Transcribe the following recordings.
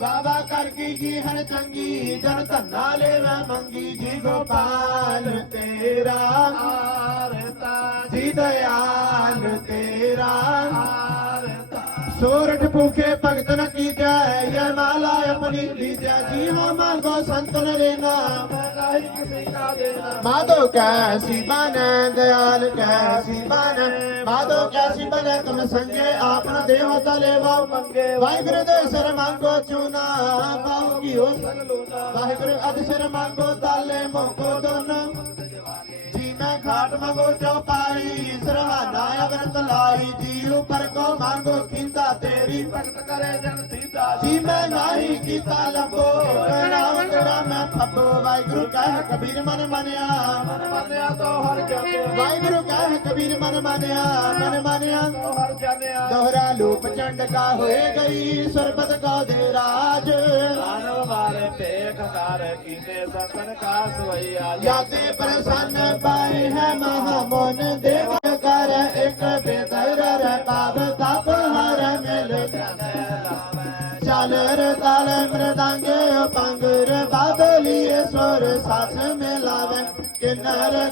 ਬਾਬਾ ਕਰ ਕੀ ਜੀ ਹਣ ਚੰਗੀ, ਜਨ ਧੰਨਾ ਲੈਵਾ ਮੰਗੀ ਜੀ ਗੋਪਾਲ, ਤੇਰਾ ਆਰਤਾ ਜੀ ਦਇਆਲ, ਤੇਰਾ ਆਰਤਾ ਸੋਰਠ ਭਗਤ ਨ ਕੀਜੈ ਇਹ ਮਾਲਾ ਆਪਣੀ ਲੀਜੈ ਜੀ। ਹੋ ਮੰਗੋ ਸੰਤਨ ਰੇ ਮਾਧੋ ਕੈਸੀ ਬਨੈ ਦਿਆਲ ਕੈਸੀ ਬਨੈ ਮਾਧੋ ਕੈਸੀ ਬਨੈ ਤੁਮ ਸੰਗੇ ਆਪਨ ਦੇਵ ਤਲੇਵਾ ਮੰਗੇ ਵਾਹਿਗੁਰੂ ਦੇ ਸਿਰ ਮੰਗੋ ਚੂਨਾ ਪਾਉ ਕੀ ਹੋ ਸਨ ਲੋਨਾ ਵਾਹਿਗੁਰੂ ਅਦ ਸਿਰ ਮੰਗੋ ਤਾਲੇ, ਮੋਕੋ ਦੋਨਾ। ਮੰਗੋ ਚੌਪਾਈ ਸਰਵਾਨਾ ਅਵਰਤ ਲਾਈ ਜੀ ਉਪਰ ਕੋ ਮੰਗੋ ਕੀਤਾ ਤੇਰੀ। ਭਗਤ ਕਰੇ ਜਨ ਸੀਤਾ ਜੀ। ਮੈਂ ਨਹੀਂ ਕੀਤਾ ਲੰਬੋ ਨਾਮ ਤੇਰਾ ਮੈਂ ਫੱਬੋ ਵਾਹਿਗੁਰੂ ਕਹਿ ਕਬੀਰ ਮਨ ਮਨਿਆ। ਮਨ ਮੰਨਿਆ ਤੋ ਹਰ ਜਾਣਿਆ ਵਾਹਿਗੁਰੂ ਕਹਿ ਕਬੀਰ ਮਨ ਮਾਨਿਆ ਮਨ ਮਾਨਿਆ। ਤੋ ਹਰ ਜਾਣਿਆ ਦੋਹਰਾ ਲੂਪ ਚੰਡ ਕਾ ਹੋਏ ਗਈ ਸਰਬਤ ਕਾ ਦੇ ਰਾਜ। ਦਾਨਵ ਮਾਰੇ ਕਰ ਕੀਨੇ ਸੰਤਨ ਕਾ ਸਵਈਆ ਯਾਦੇ ਪ੍ਰਸੰਨ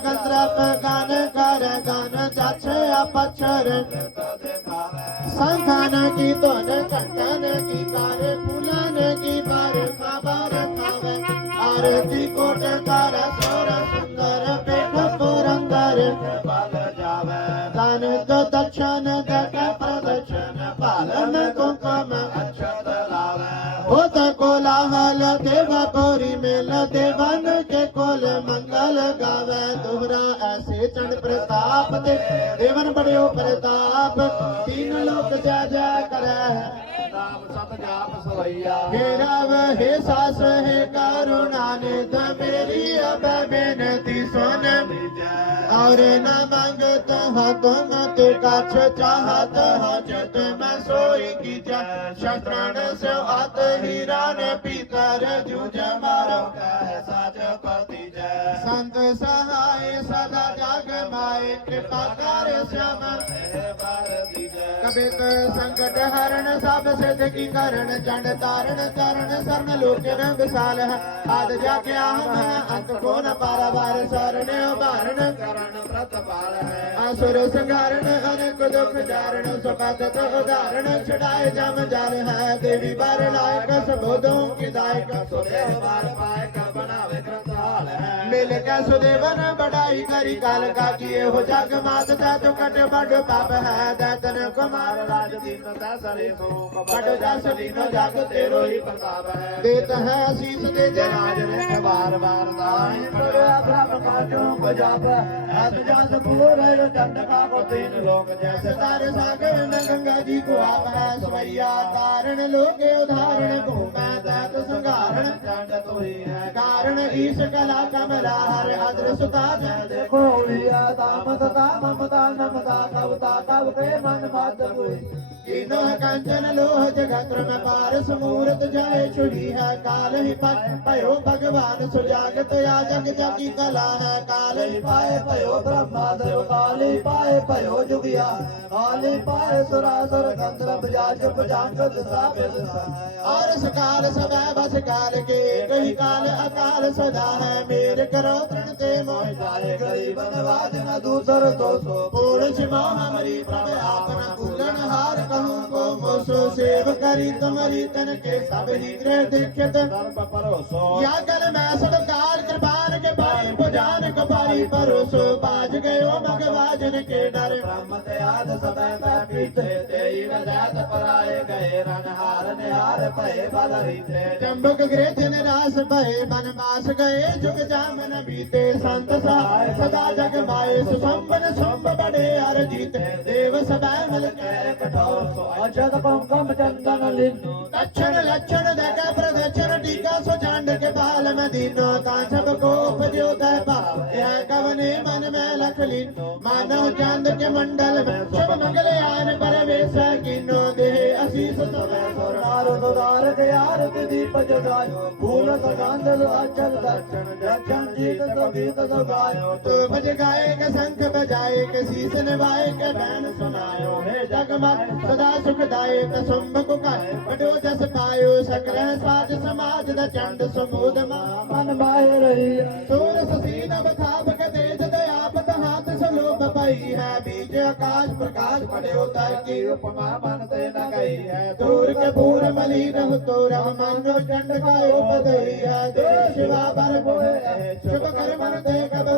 ਕੰਦਰਪ ਗਨ ਕਰ, ਗਨ ਜਾਛਿਆ ਪਛਰ ਸੰਖਾਨ ਕੀ ਧੁਨ ਘੰਟਨ ਕੀ ਕਾਰ, ਫੁਲਨ ਕੀ ਬਾਰ ਖਬਰ ਖਾਵੇ। ਆਰਤੀ ਕੋਟ ਕਰ, ਸੋਰ ਸੁੰਦਰ ਬੇਠ ਪੁਰੰਦਰ। ਬਲ ਜਾਵੇ ਤਨ ਦੋ ਦਛਨ ਦਟ ਪ੍ਰਦਛਨ ਪਾਲਨ ਕੋ ਕਮ ਅਛਤ ਲਾਵੇ ਹੋਤ ਕੋਲਾਹਲ ਦੇਵ ਪੋਰੀ ਮੇਲ ਦੇਵ। ਚੰਦ ਪ੍ਰਤਾਪ ਤੇ ਦੇਵਨ ਬੜਿਓ ਪ੍ਰਤਾਪ ਤੀਨ ਲੋਕ ਜੈ ਜੈ ਕਰੈ। ਨਾਮ ਸਤ ਜਾਪ ਸਵਈਆ। ਰਵ ਹੈ ਸਾਸ ਹੈ ਕਰੁਣਾ ਨਿਧ ਮੇਰੀ ਅਬ ਬੇਨਤੀ ਸੁਨ ਔਰ ਨਾ ਮੰਗ ਤਹਾ ਤੁਮ ਤੇ ਕਛ ਚਾਹਤ ਹਾਂ ਜਤ ਮੈਂ ਸੋਈ ਕੀ ਜੈ ਸ਼ਤਰਣ ਸੇ ਆਤ ਹੀਰਾ ਨੇ ਪੀਤਰ ਜੁਜ ਮਾਰੋ। ਕਹਿ ਸਾਜ ਪਤੀ ਜੈ। ਸੰਤ ਸਹਾ ਕਿਰਪਾ ਕਰ ਸਿਆਮਾ ਕਬਿਤ ਸੰਕਟ ਹਰਨ ਸਭ ਸਿੱਧ ਕੀ ਕਰਨ? ਚੰਡ ਤਾਰਨ ਕਰਨ ਸਰਨ ਲੋਕ ਰੰਗ ਸਾਲ ਹੈ। ਆਦ ਜਾ ਕੇ ਆਮ ਅੰਤ ਕੋ ਨ ਪਾਰਾਵਾਰ ਸਰਨ ਉਭਾਰਨ? ਕਰਨ ਪ੍ਰਤਪਾਲ ਹੈ। ਅਸੁਰ ਸੰਘਾਰਨ ਅਨੇਕ ਦੁਖ ਜਾਰਨ ਸੁਪਾਦਤ ਉਧਾਰਨ ਛਡਾਏ ਜਮ ਜਲ ਹੈ। ਦੇਵੀ ਬਾਰ ਲਾਇਕ ਸਬੋਦੋਂ ਕਿਦਾਇਕ ਸੁਦੇਹ ਬਾਰ ਪਾਇਕ ਬਣਾਵੇ ਮਿਲ ਕੇ ਸੁਦੇਵਨ ਬੜਾਈ ਕਰੀ ਕਾਲ ਕਾ ਕੀਏ ਹੋ ਜਗ ਮਾਤ ਦਾ ਤੋ ਕਟ ਬੜ ਪਾਪ ਹੈ, ਦਤਨ ਕੁਮਾਰ ਰਾਜ ਦੀਨ ਤਾ ਸਰੇ ਸੋਖ ਬੜ ਜਸ ਦੀਨੋ ਜਗ ਤੇਰੋ ਹੀ ਪ੍ਰਤਾਪ ਹੈ। ਦੇਤ ਹੈ ਅਸੀਸ ਤੇ ਜਰਾਜ ਨੇ ਵਾਰ ਵਾਰ ਦਾਇ ਪ੍ਰਭ ਕਾ ਜੋ ਬਜਾਪ ਅਸ ਜਸ ਪੂਰ ਚੰਦ ਕਾ ਕੋ ਤੀਨ ਲੋਕ ਜੈਸ। ਤਾਰ ਸਾਗਰ ਨ ਗੰਗਾ ਜੀ ਕੋ ਆਪ ਹੈ ਸਵਈਆ ਕਾਰਨ ਲੋਕੇ ਉਧਾਰਨ ਮੈਂ ਤਤ ਸੰਘਾਰਨ ਚੰਡ ਤੋਈ ਹੈ। ਕਾਰਨ ਈਸ ਕਲਾ ਕਮ कमला हर अदृशता जय देखो लिया तामता ममता नमता कवता कव के मन बात हुई तीनों कंचन लोह जगत में पारस मूर्त जाए छुड़ी है काल ही पाए भयो भगवान सुजागत या जग जाकी कला है काल ही पाए भयो ब्रह्मा देव काल ही पाए भयो जुगिया काल ही पाए सुरासुर गंधर्व बजाज बजांग दसा बेदसा और सकाल समय बस काल के कही काल ਅਕਾਲ ਸਦਾ ਹੈ ਮੇਰ ਕਰੋ ਤ੍ਰਿਣ ਤੇ ਮੋਹਿ ਜਾਏ। ਗਰੀਬ ਨਵਾਜ ਨ ਦੂਸਰ ਦੋਸੋ ਪੂਰਜ ਮਾਹ ਮਰੀ ਪ੍ਰਭ ਆਪਨ ਕੂਲਨ ਹਾਰ ਕਹੂੰ ਕੋ ਮੋਸੋ। ਸੇਵ ਕਰੀ ਤੁਮਰੀ ਤਨ ਕੇ ਸਭ ਹੀ ਗ੍ਰਹਿ ਦੇਖਤ। ਸਰਬ ਪਰੋਸੋ ਯਾ ਗਲ ਮੈਂ ਸਭ ਕਿਰਪਾਨ ਕੇ ਪਾਏ। जान कपारी परोसो बाज गयो मगवाजन के डर ब्रह्म ते आद सदै मैं पीछे तेई वजैत पराए गए रणहार निहार भये बल रीते चंबक गृह निराश भये मन मास गए जुग जामन बीते संत सहाय सदा जग माए सुसंबन संब बड़े हर जीते देव सदै मिल के कठोर सो अजद पम कम चंदन लिनु लक्षण लक्षण देखा प्रदक्षण टीका सो चांड के बाल मदीनो ता सब को उपजो है भाव यह कवने मन में लख लीनो मानव चांद के मंडल में शुभ मंगल आन परमेश्वर किन्नो दे असीस तुम्हें सोरा ਸਰਦਾਰਗ ਯਾਰਤ ਦੀਪ ਜਗਾਇਓ ਫੂਲ ਸਗੰਧ ਅਚਲ ਦਰਸ਼ਨ ਦਰਸ਼ਨ ਜੀਤ ਤੋ ਗੀਤ ਤੋ ਗਾਇਓ ਤੁਮ ਜਗਾਏ ਕੇ ਸੰਖ ਬਜਾਏ ਕੇ ਸੀਸ ਨਿਵਾਏ ਕੇ ਬੈਣ ਸੁਨਾਇਓ ਹੈ ਜਗ ਮਤ ਸਦਾ ਸੁਖਦਾਏ ਤਸੁੰਭ ਕੋ ਕਾਇ ਵਡੋ ਜਸ ਪਾਇਓ। ਸਕਰੈ ਸਾਜ ਸਮਾਜ ਦਾ ਚੰਡ ਸਮੂਦ ਮਨ ਮਾਇ ਰਹੀ ਸੂਰ ਸਸੀਨ ਬਖਾਬ ਸ਼ਬਦ ਹੈ, ਬੀਜ ਆਕਾਸ਼ ਪ੍ਰਕਾਸ਼ ਪੜੇ ਉਤਰ ਕੀ ਉਪਮਾ ਮਨ ਤੇ ਨ ਗਈ ਹੈ। ਦੂਰ ਕੇ ਪੂਰ ਮਲੀਨ ਹੁਤੋ ਰਮ ਮਨ ਚੰਡ ਕਾ ਉਪਦਈ ਹੈ। ਦੇ ਸ਼ਿਵਾ ਪਰ ਸ਼ੁਭ ਕਰ ਤੇ ਕਬ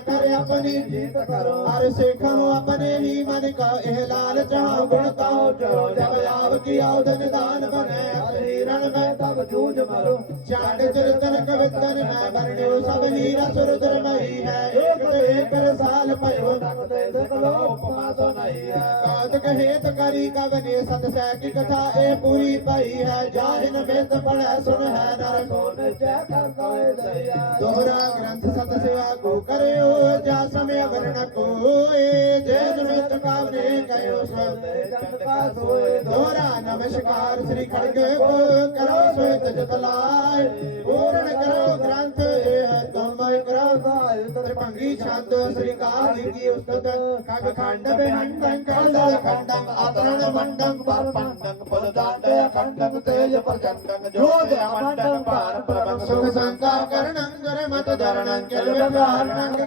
कर अपने जीत करो हर सिखो अपने ही मन का एह लाल जहाँ गुण गाओ चलो जब आव की औदन दान बने अधीरण में तब जूझ मरो चाट चिरतन कवितन मैं वर्ण्यो सब हीरा सुर धर्मही है एक तो एक साल भयो नगते सकलो उपमा तो नहीं है कात कहेत करी कवने सतसै की कथा ए पूरी पई है जाहिन में पढ़े सुन है नर को निश्चय करता है दोहरा ग्रंथ सत सेवा को करियो ਸਤ ਸੇਵਾ ਕੋ ਕਰਿਓ ਜਾ ਸਮੇ ਵਰਣ ਕੋਏ, ਜੇ ਨਿਮਿਤ ਕਾਵਨੇ ਕਯੋ ਸਭ। ਚੰਦ ਕਾ ਸੋਏ ਦੋਹਰਾ ਨਮਸਕਾਰ ਸ੍ਰੀ ਖੜਗ ਕੋ ਕਰੋ ਸੋਇਤ ਜਤ ਲਾਇ। ਪੂਰਨ ਕਰੋ ਗ੍ਰੰਥ, ਇਹ ਤੁਮੈ ਕਰੋ ਗਾਇ ਤ੍ਰਿਭੰਗੀ ਛੰਦ ਸ੍ਰੀ ਕਾਲ ਜੀ ਕੀ ਉਸਤਤ। ਖਗ ਖੰਡ ਬਿਹੰਡੰ ਕਲਦਲ ਖੰਡੰ ਆਤਰਣ ਮੰਡੰ ਪਰ ਪੰਡੰ ਪਦ ਦਾਤੇ ਅਖੰਡੰ, ਤੇਜ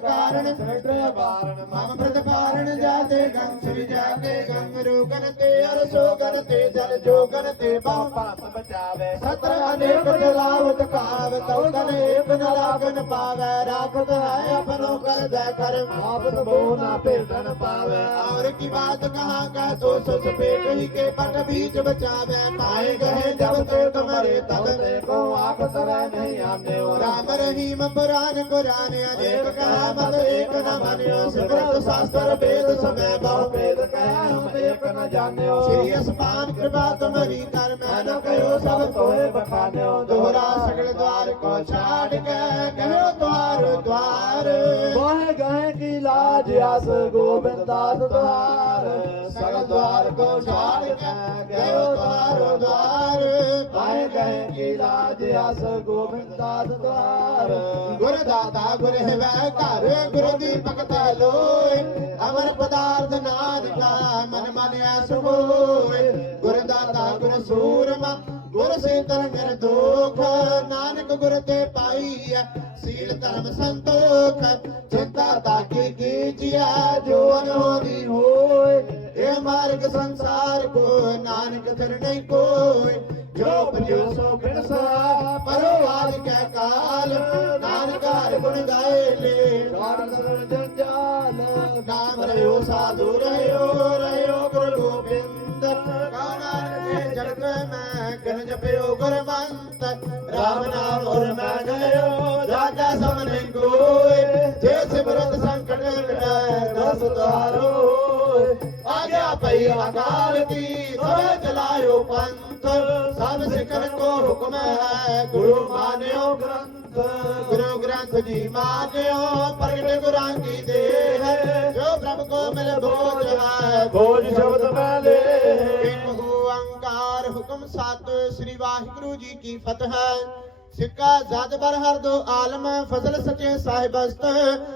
ਕਾਰਨ ਸਗਲ ਵਾਰਨ ਮਮ ਪ੍ਰਤ ਕਾਰਨ ਜਾਤੇ ਗੰਗ ਸ੍ਰੀ ਜਾਤੇ ਗੰਗ ਰੂਗਨ ਤੇ ਅਰ ਸੋਗਨ ਤੇ ਜਲ ਜੋਗਨ ਤੇ ਬਹੁ ਪਾਪ ਬਚਾਵੇ। ਸਤਰ ਅਨੇਕ ਜਲਾਵਤ ਕਾਵ ਤਉਦਨ ਏਕਨ ਲਾਗਨ ਪਾਵੇ। ਰਾਖਤ ਹੈ ਆਪਣੋ ਕਰ ਦੇ ਕਰਮ, ਆਪਤ ਬੋ ਨਾ ਭੇਦਨ ਪਾਵੇ। ਔਰ ਕੀ ਬਾਤ ਕਹਾ ਕਾ, ਸੋ ਸੁਸ ਪੇਟ ਹੀ ਕੇ ਪਟ ਬੀਜ ਬਚਾਵੇ। ਪਾਏ ਗਏ ਜਬ ਤੇ ਤੁਮਰੇ ਤਬ ਤੇ ਕੋ ਆਖ ਤਰੈ ਨਹੀਂ ਆਨੇ ਰਾਮ ਰਹੀਮ ਪੁਰਾਨ ਕੁਰਾਨ, ਅਨੇਕ मन एक न मानियो सिमरन शास्त्र वेद समय बहु वेद कह हम एक न जानियो श्री असमान कृपा तुम्हारी कर मैं न कहो सब तोहे बखानियो दोहरा सगल द्वार को छाड़ के कहो द्वार द्वार ਗਏ ਕੀ ਲਾਜ ਅਸ ਗੋਬਿੰਦਾ ਦੁਆਰ ਸਗਲ ਦੁਆਰ ਕੋ ਛਾੜ ਕੇ ਗਇਓ ਤਾਰ ਦੁਆਰ ਗਏ ਗਏ ਕੀ ਲਾਜ ਅਸ ਗੋਬਿੰਦਾ ਦੁਆਰ ਗੁਰ ਦਾਤਾ ਗੁਰ ਹੈ ਘਰ, ਗੁਰ ਦੀ ਭਗਤ ਲੋਏ। ਅਮਰ ਪਦਾਰਥ ਨਾਨਕਾ ਮਨ ਮਨਿਆ ਸੁਭੋਏ ਗੁਰ ਦਾਤਾ ਗੁਰ ਸੂਰਮਾ, ਗੁਰ ਸੇ ਤਰ ਨਿਰਦੋਖ। ਨਾਨਕ ਗੁਰ ਤੇ ਪਾਈ ਹੈ ਸੀਲ ਧਰਮ ਸੰਤੋਖ ਚਿੰਤਾ ਤਾਕੀ ਕੀਜਿਆ ਜੋ ਅਨੋਦੀ ਹੋਏ ਇਹ ਮਾਰਗ ਸੰਸਾਰ ਕੋ ਨਾਨਕ ਨਹੀਂ ਕੋਈ ਜੋ ਬਜੋ ਸੋ ਬਿਨਸਾ ਪਰਵਾਦ ਕੈ ਕਾਲ ਨਾਨਕ ਹਰਿ ਗੁਣ ਗਾਏ ਲੈ। ਸਾਰਨ ਗਣ ਜੰਜਾਲ ਨਾਮ ਰਹਿਓ ਸਾਧੂ ਰਹਿਓ ਰਹਿਓ ਗੁਰੂ ਗੋਬਿੰਦ। ਦੇ ਜਗਤ ਮੈਂ ਗਨ ਜਪਿਓ ਗੁਰਮੰਤ ਰਾਮ ਨਾਮ ਔਰ ਮੈਂ ਗਇਓ। ਤੁਹਾਰੋ ਆਗਿਆ ਪਈ ਅਕਾਲ ਕੀ ਸਵੇ ਚਲਾਇਓ ਪੰਥ। ਸਭ ਸਿੱਖਨ ਕੋ ਹੁਕਮ ਹੈ ਗੁਰੂ ਮਾਨਿਓ ਗ੍ਰੰਥ। ਗੁਰੂ ਗ੍ਰੰਥ ਜੀ ਮਾਨਿਓ ਪ੍ਰਗਟ ਗੁਰਾਂ ਕੀ ਦੇਹ ਜੋ ਪ੍ਰਭ ਕੋ ਮਿਲ ਬੋਝ ਹੈ ਬੋਝ ਸ਼ਬਦ ਮੈਂ ਲੇ ਇੱਕ ਓੰਕਾਰ ਹੁਕਮ ਸਤ। ਸ੍ਰੀ ਵਾਹਿਗੁਰੂ ਜੀ ਕੀ ਫਤਿਹ। ਸਿੱਕਾ ਜਦ ਬਰ ਹਰ ਦੋ ਆਲਮ ਫਜ਼ਲ ਸਚੇ ਸਾਹਿਬ ਅਸਤ।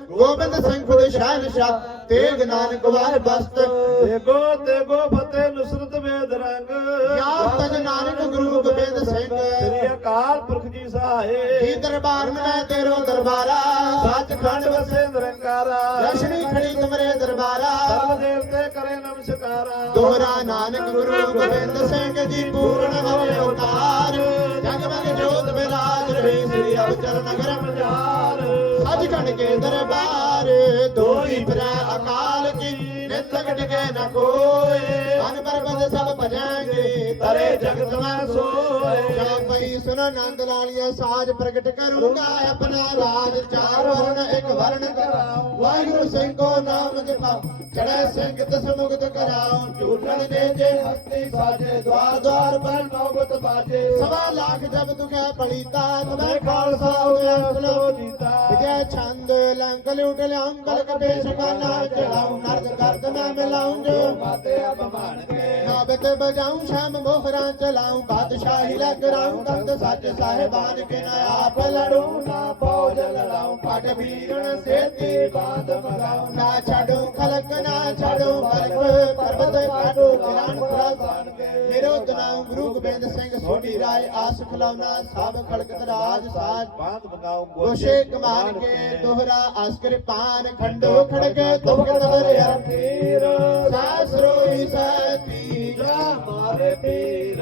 ਗੋਬਿੰਦ ਸਿੰਘ ਖੁਦ ਸ਼ਹਿਨਸ਼ਾਹ ਤੇਗ ਨਾਨਕ ਵਾਰ ਬਸਤ। ਤੇਗੋ ਤੇਗੋ ਫਤਿਹ ਨੁਸਰਤ ਵੇਦ ਰੰਗ। ਯਾ ਤਜ ਨਾਨਕ ਗੁਰੂ ਗੋਬਿੰਦ ਸਿੰਘ। ਸ੍ਰੀ ਅਕਾਲ ਪੁਰਖ ਜੀ ਸਹਾਏ ਕੀ ਦਰਬਾਰ ਮੈਂ ਤੇਰੋ ਦਰਬਾਰਾ। ਸੱਚਖੰਡ ਵਸੇ ਨਿਰੰਕਾਰਾ। ਲక్ష్ਮੀ ਖੜੀ ਤੁਮਰੇ ਦਰਬਾਰਾ। ਸਰਬ ਦੇਵਤੇ ਕਰੇ ਨਮਸਕਾਰਾ। ਦੋਹਰਾ ਨਾਨਕ ਗੁਰੂ ਗੋਬਿੰਦ ਸਿੰਘ ਜੀ ਪੂਰਨ ਹਵੇ ਅਵਤਾਰ ਜਗ ਮਗ ਜੋਤ ਬਿਰਾਜ ਰਹੇ ਸ੍ਰੀ ਅਵਚਰ ਨਗਰ ਮਜਾਰ ਸੱਜ ਕੇ ਦਰਬਾਰ ਦੋਈ ਫਿਰੈ ਅਕਾਲ ਕੀ ਨਿਤ ਟਿਕੇ ਨ ਕੋਏ ਅਨ ਸਭ ਭਜਾਂਗੇ ਤਰੇ ਜਗਤ ਮੈਂ ਸੋਏ ਜਾ ਪਈ ਸੁਨ ਆਨੰਦ ਲਾਲੀਆ ਸਾਜ ਪ੍ਰਗਟ ਕਰੂੰਗਾ ਆਪਣਾ ਰਾਜ ਚਾਰ ਵਰਨ ਇੱਕ ਵਰਨ ਕਰਾਉ। ਵਾਹਿਗੁਰੂ ਸਿੰਘ ਕੋ ਨਾਮ ਜਪਾਓ ਚੜੈ ਸਿੰਘ ਤਸ ਮੁਕਤ ਕਰਾਉ। ਝੂਠਣ ਦੇ ਜੇ ਹਸਤੀ ਸਾਜੇ ਦਵਾਰ ਦਵਾਰ ਪਰ ਨੌਬਤ ਬਾਜੇ। ਸਵਾ ਲੱਖ ਜਬ ਤੁਖੈ ਪਲੀਤਾ ਮੈਂ ਤਮੈ ਖਾਲਸਾ ਹੋਇਆ ਸਲੋ ਜੀਤਾ ਵਿਜੈ ਛੰਦ ਲੰਕ ਲੁਟ ਲਿਆੰਗਲ ਕਪੇ ਸੁਖਾਨਾ ਚੜਾਉ। ਨਰਦ ਕਰਦ ਮੈਂ ਮਿਲਾਉਂ ਜੋ ਮਾਤੇ ਅਭਮਾਨ ਕੇ। ਨਾਬਤ ਬਜਾਉਂ ਸ਼ਾਮ ਮੋਹਰਾਂ ਚਲਾਉਂ। ਬਾਦਸ਼ਾਹੀ ਲੈ ਕਰਾਉਂ ਤਖਤ ਸੱਚ ਸਾਹਿਬਾਨ ਕੇ ਨਾ ਆਪ ਲੜੂੰ ਨਾ ਪੌਜ ਲੜਾਉ ਪਟ ਵੀਰਣ ਸੇਤੀ ਬਾਦ ਮਗਾਉ। ਨਾ ਛਾੜੂ ਖਲਕ ਨਾ ਛਾੜੂ ਬਰਫ ਪਰਬਤ ਕਾਟੂ ਗਿਰਾਨ ਖਰਾਸਾਨ ਮੇਰੋ ਤਨਾਉ ਗੁਰੂ ਗੋਬਿੰਦ ਸਿੰਘ ਸੋਢੀ ਰਾਏ ਆਸ ਖਲਾਉਣਾ ਸਭ ਖਲਕਤ ਰਾਜ ਸਾਜ। ਬਾਦ ਮਗਾਉ ਗੋਸ਼ੇ ਕਮਾਨ ਕੇ ਦੋਹਰਾ ਅਸਕਰ ਪਾਨ ਖੰਡੋ ਖੜਕੇ ਤੁਮਕ ਤਵਰ ਹਰ ਪੀਰ ਸਾਸਰੋਈ ਸਾਥੀ ਜਾ ਮਾਰੇ ਪੀਰ।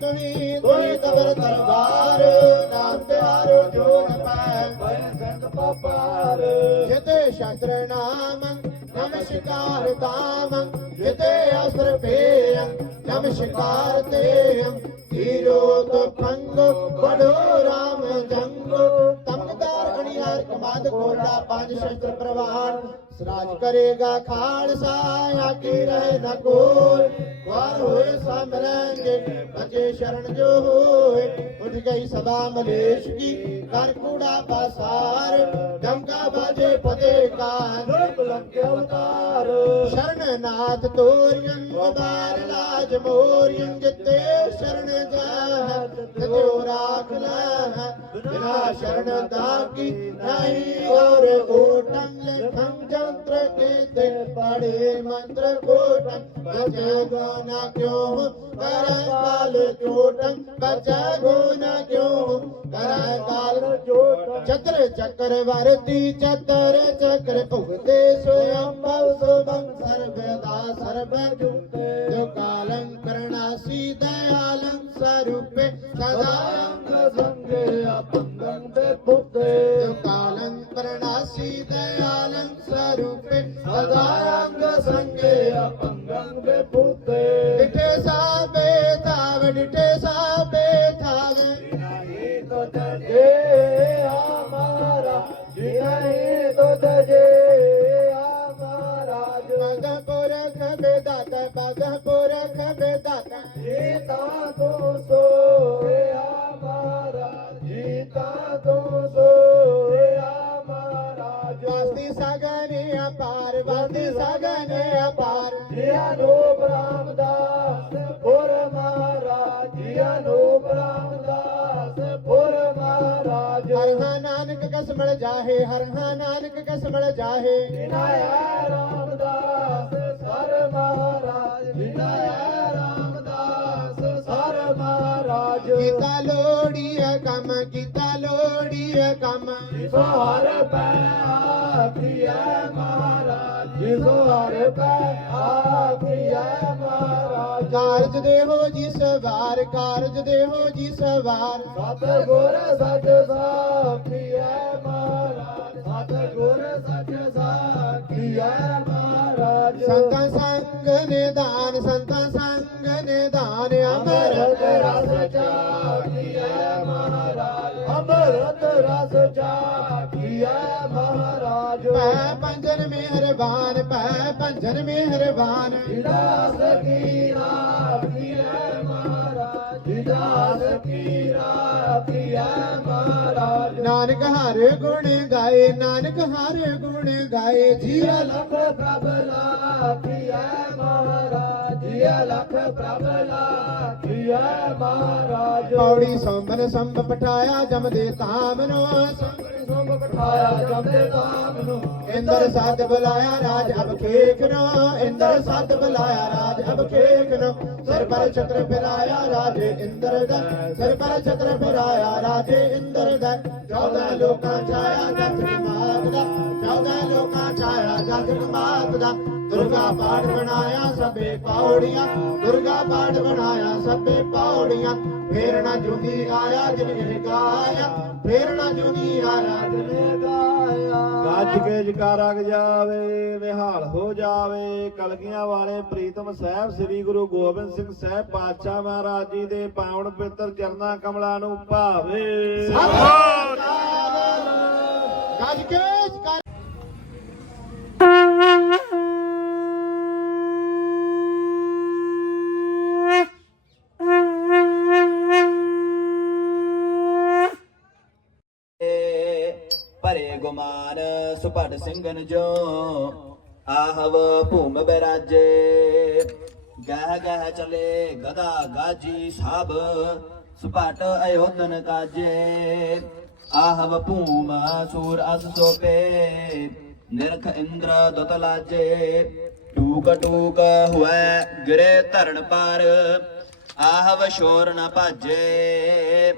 ਤੁਹੀ ਤੁਹੀ ਤਵਰ ਦਰਬਾਰ, ਨਾਮ ਪਿਆਰੋ ਜੋ ਜਪੈ ਭੈ ਸੰਤ ਪਾਪਾਰ ਜਿਤੇ ਸ਼ਸਤਰ ਨਾਮ, ਨਮਸਕਾਰ ਤਾਮ ਜਿਤੇ ਅਸਰ ਪੇ ਨਮਸਕਾਰ ਤੇ ਹੀਰੋ ਤੋ ਫੰਗ ਬੜੋ ਰਾਮ ਜੰਗ। ਕਮਾਦ ਕੋਲਾ ਪੰਜ ਸ਼ਸਤਰ ਪ੍ਰਵਾਨ। ਸਰਾਜ ਕਰੇਗਾ ਖਾਲਸਾ ਆਕੀ ਰਹੇ ਨ ਕੋਲ ਵਾਰ ਹੋਏ ਸਮਰੰਗੇ ਬਚੇ ਸ਼ਰਨ ਜੋ ਹੋਏ। ਉੱਠ ਗਈ ਸਦਾ ਮਲੇਸ਼ ਕੀ ਕਰ ਕੂੜਾ ਪਾਸਾਰ। ਡੰਕਾ ਬਾਜੇ ਫਤਿਹ ਕਾ ਲੋਕ ਲੰਕੇ ਅਵਤਾਰ। ਸ਼ਰਨ ਨਾਥ ਤੋਰੀਆਂ ਉਦਾਰ ਲਾਜ ਮੋਰੀਆਂ ਜਿੱਤੇ ਸ਼ਰਨ ਜਾ ਤੇਓ ਰਾਖ ਲੈ ਬਿਨਾ ਸ਼ਰਨ ਦਾਗੀ ਨਹੀਂ ਔਰ ਓਟੰ ਲਖੰ ਜੰਤਰ ਕੀਤੇ ਪੜੇ ਮੰਤਰ ਕੋਟੰ ਬਚੇ ਗੋਨਾ ਕਿਉ, ਕਰੈ ਕਾਲ ਚੋਟੰ ਬਚੇ ਗੋਨਾ ਕਿਉ, ਕਰੈ ਕਾਲ ਜੋਟ ਚਤਰ ਚੱਕਰ ਵਰਤੀ ਚਤਰ ਚੱਕਰ ਭੁਗਤੇ ਸੋਯੰਭਵ ਸੁਭੰ ਸਰਬਦਾ ਸਰਬ ਜੁਤੇ ਬੁੱਧੇ ਕਾਲੰ ਕਰਣਾਸੀ ਦਇਆਲੰ ਸਰੂਪੇ। ਸਦਾ ਰੰਗ ਸੰਗੇ ਅਪੰਗੰ ਦੇ ਬੁੱਧੇ ਡਿਟੇ ਸਾਬੇ ਤਾਵ ਡਿਟੇ ਸਾਬੇ ਤਾਵ ਨਹੀਂ ਤੋ ਤਜੇ ਆਮਾਰਾ ਨਹੀਂ ਤੋ ਤਜੇ ਆਮਾਰਾ। ਮਗ ਕੋਰ ਖਬੇ ਦਾਤਾ ਬਾਗਾ ਕਸਮਲ ਜਾਹੇ ਹਰ ਹਾਂ ਨਾਨਕ ਕਸਮਲ ਜਾਹੇ। ਵਿਨਾਇਆ ਰਾਮਦਾਸ ਸਰ ਮਹਾਰਾਜ। ਵਿਨਾਇਆ ਰਾਮਦਾਸ ਸਰ ਮਹਾਰਾਜ। ਕੀਤਾ ਲੋੜੀਏ ਕੰਮ ਕੀਤਾ ਲੋੜੀਏ ਕੰਮ। ਜਿਸੋ ਹਰ ਪੈ ਆਖੀਐ ਮਹਾਰਾਜ ਜਿਸੋ ਹਰ ਪੈ ਆਖੀਐ ਮਹਾਰਾਜ। ਕਾਰਜ ਦੇਹੋ ਜੀ ਸਵਾਰ ਕਾਰਜ ਦੇਹੋ ਜੀ ਸਵਾਰ ਸਤ ਗੁਰ ਸਚ ਸਾਖੀਐ ਸਾਖੀਐ ਮਹਾਰਾਜ ਸੰਤਾਂ ਸੰਗ ਨਿਦਾਨ ਸੰਤਾਂ ਸੰਗ ਨਿਦਾਨ ਅਮਰਤ ਅਮਰ ਰਸ ਚਾਖੀਐ ਮਹਾਰਾਜ। ਅਮਰਤ ਰਸ ਚਾਖੀਐ ਮਹਾਰਾਜ। ਪੈ ਪੰਜਨ ਮਿਹਰਬਾਨ ਪੈ ਪੰਜਨ ਮਿਹਰਬਾਨ। ਵਿਦਾਸ ਕੀ ਰਾਖੀਐ ਮਹਾਰਾਜ ਵਿਦਾਸ ਕੀ ਰਾਖੀਐ ਮਹਾਰਾਜ। ਨਾਨਕ ਹਰ ਗੁਣ ਗਾਏ ਨਾਨਕ ਹਰ ਗੁਣ ਗਾਏ। ਜੀਆ ਲਖ ਪ੍ਰਭ ਲਾਖੀਐ ਮਹਾਰਾਜ। ਜੀਆ ਲਖ ਪ੍ਰਭ ਲਾਖੀਐ ਮਹਾਰਾਜ ਪੌੜੀ ਸੰਬਨ ਸੰਭ ਪਠਾਇਆ ਜਮਦੇ ਤਾਮ ਨੋ ਸੁਭ ਬਿਠਾਇਆ ਜਮਦੇ ਤਾਮ ਨੂੰ। ਇੰਦਰ ਸੱਤ ਬੁਲਾਇਆ ਰਾਜ ਅਬ ਖੇਖ ਇੰਦਰ ਸੱਤ ਬੁਲਾਇਆ ਰਾਜ ਅਬ ਖੇਖ ਨੋ। ਸਿਰ ਪਰ ਛਤਰ ਫਿਰਾਇਆ ਰਾਜੇ ਇੰਦਰ ਦਾ। ਸਿਰ ਪਰ ਛਤਰ ਫਿਰਾਇਆ ਰਾਜੇ ਇੰਦਰ ਦਾ। ਚੌਦਾਂ ਲੋਕਾਂ ਛਾਇਆ ਜਸ ਮਾਤ ਦਾ। ਚੌਦਾਂ ਲੋਕਾਂ ਛਾਇਆ ਜਸ ਮਾਤ ਦਾ। ਦੁਰਗਾ ਪਾਠ ਬਣਾਇਆ ਸਭੇ ਪੌੜੀਆਂ ਦੁਰਗਾ ਪਾਠ ਬਣਾਇਆ ਸਭੇ ਪੌੜੀਆਂ ਫੇਰ ਨਾ ਜੁਗੀ ਆਇਆ ਜਿਨ ਗਾਇਆ। ਫੇਰ ਨਾ ਜੁਗੀ ਆਇਆ ਜਿਨ ਗਾਇਆ। ਗੱਜ ਕੇ ਜਕਾਰਾ ਜਾਵੇ ਨਿਹਾਲ ਹੋ ਜਾਵੇ। ਕਲਗੀਆਂ ਵਾਲੇ ਪ੍ਰੀਤਮ ਸਾਹਿਬ ਸ੍ਰੀ ਗੁਰੂ ਗੋਬਿੰਦ ਸਿੰਘ ਸਾਹਿਬ ਪਾਤਸ਼ਾਹ ਮਹਾਰਾਜ ਜੀ ਦੇ ਪਾਵਨ ਪਵਿੱਤਰ ਚਰਨਾਂ ਕਮਲਾਂ ਨੂੰ ਭਾਵੇ। ਗੱਜ ਕੇ ਗੁਮਾਨ ਸੁਪੜ ਸਿੰਘਨ ਜੋ ਆਹਵ ਭੂਮ ਬਿਰਾਜੇ। ਗਹਿ ਗਹਿ ਚਲੇ ਗਦਾ ਗਾਜੀ ਸਭ ਸੁਪਟ ਅਯੋਧਨ ਕਾਜੇ। ਆਹਵ ਭੂਮ ਸੂਰ ਅਸ ਸੋਪੇ, ਨਿਰਖ ਇੰਦਰ ਦੁਤ ਲਾਜੇ। ਟੂਕ ਟੂਕ ਹੁਐ ਗਿਰੇ ਧਰਨ ਪਰ, ਆਹਵ ਸ਼ੋਰ ਨ ਭਾਜੇ।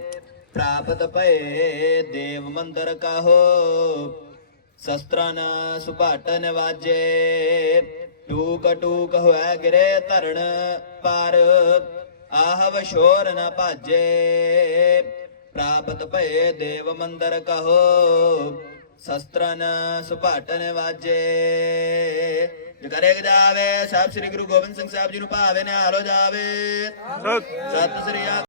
ਪ੍ਰਾਪਤ ਭਏ ਦੇਵ ਮੰਦਰ ਕਹੋ ਸ਼ਸਤਰਨ ਸੁਭਾਟ ਨਿਵਾਜੇ ਟੂਕ ਟੂਕ ਹੋਇ ਗਿਰੇ ਧਰਣ ਪਰ ਆਹਵ ਸ਼ੋਰ ਨ ਭਾਜੇ। ਪ੍ਰਾਪਤ ਭਏ ਦੇਵ ਮੰਦਰ ਕਹੋ ਸ਼ਸਤਰਨ ਸੁਭਾਟ ਨਿਵਾਜੇ ਜਕਰੇ ਜਾਵੇ ਸਤਿ ਸ੍ਰੀ ਗੁਰੂ ਗੋਬਿੰਦ ਸਿੰਘ ਸਾਹਿਬ ਜੀ ਨੂੰ ਭਾਵੇ ਨਿਹਾਲ ਜਾਵੇ। ਸਤਿ ਸ੍ਰੀ ਅਕਾਲ।